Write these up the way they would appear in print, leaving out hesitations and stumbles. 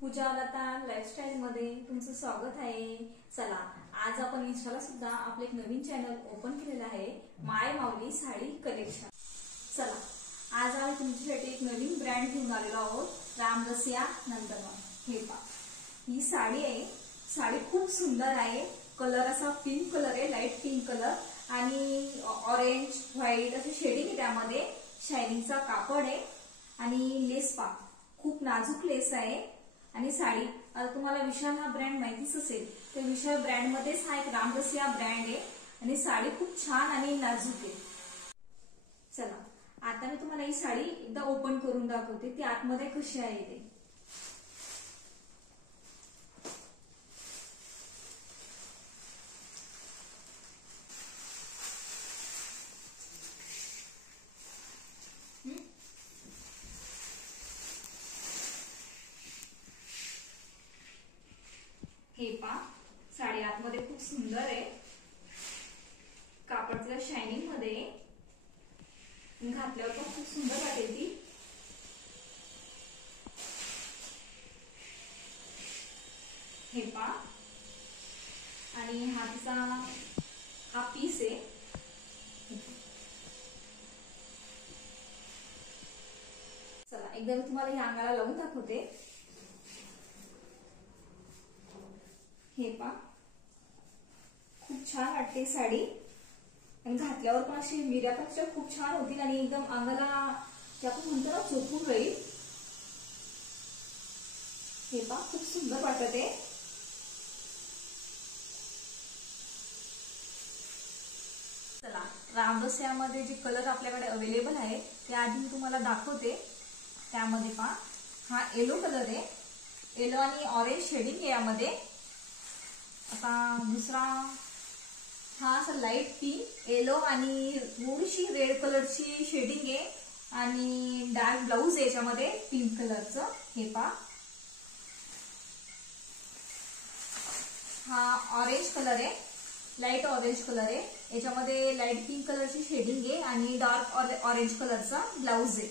पूजा Lata lifestyle मध्ये तुमचं स्वागत आहे। चला, आज आपण इन्स्टाला सुद्धा आपले एक नवीन चॅनल ओपन केलेलं आहे, माय माऊली साडी कलेक्शन। चला, आज आम्ही तुमच्यासाठी एक नवीन ब्रँड घेऊन आलेलो आहोत, रामरसिया नंदनवन। हे पहा, ही साडी आहे। साडी खूप सुंदर आहे। कलर असा पिंक कलर आहे, लाईट पिंक कलर आणि ऑरेंज व्हाईट असे शेडिंग आहे। त्यामध्ये शायनिंगचा कापड आहे आणि लेस पा खूप नाजूक लेस आहे। आणि साडी तुम्हाला विशाल हा ब्रँड माहितीच असेल, तर विशाल ब्रँड मध्येच हा एक रामरसिया ब्रँड आहे आणि साडी खूप छान आणि नाजूक आहे। चला, आता मी तुम्हाला ही साडी एकदा ओपन करून दाखवते, ती आतमध्ये कशी आहे ते। हे पहा, साडी आतमध्ये खूप सुंदर आहे। कापडचं शायनिंग मध्ये घातल्यावर पण खूप सुंदर वाटेल ती। हे पहा, आणि हा तिचा हा पीस आहे। चला, एकदा मी तुम्हाला ह्या अंगाला लावून दाखवते। हे पहा, खूप छान वाटते साडी आणि घातल्यावर पण अशी मिऱ्यापेक्षा खूप छान होतील आणि एकदम अंगाला आपण म्हणतो ना चोपून राहील। हे पहा, खूप सुंदर वाटत आहे। चला, रामरसियामध्ये जे कलर आपल्याकडे अवेलेबल आहे ते आधी मी तुम्हाला दाखवते। त्यामध्ये पहा, हा येलो कलर आहे, येलो आणि ऑरेंज शेडिंग आहे यामध्ये। आता दुसरा हा असा लाईट पिंक येलो आणि थोडीशी रेड कलरची शेडिंग आहे आणि डार्क ब्लाउज आहे याच्यामध्ये पिंक कलरचं। हे पहा, हा ऑरेंज कलर आहे, लाईट ऑरेंज कलर आहे, याच्यामध्ये लाईट पिंक कलरची शेडिंग आहे आणि डार्क ऑरेंज कलरचा ब्लाउज आहे।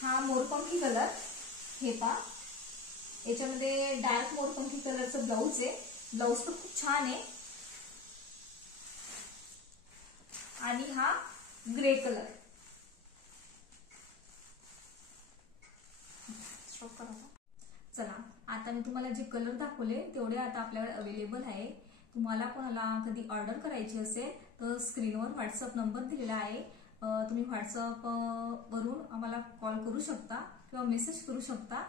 हा मोरपंखी कलर, हे पहा, याच्यामध्ये डार्क मोरपंखी कलरचं ब्लाउज आहे। ब्लाउज पण खूप छान आहे। आणि हा ग्रे कलर, चला, आता मी तुम्हाला जे कलर दाखवले तेवढे आता आपल्याकडे अवेलेबल आहे। तुम्हाला कोणाला कधी ऑर्डर करायची असेल तर स्क्रीनवर व्हॉट्सअप नंबर दिलेला आहे, तुम्ही व्हॉट्सअप वरून आम्हाला कॉल करू शकता किंवा मेसेज करू शकता।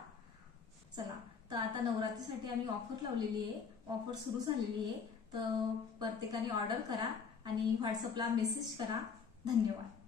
चला, तर आता नवरात्रीसाठी आम्ही ऑफर लावलेली आहे, ऑफर सुरू झालेली आहे, तर प्रत्येकाने ऑर्डर करा आणि व्हॉट्सअपला मेसेज करा। धन्यवाद।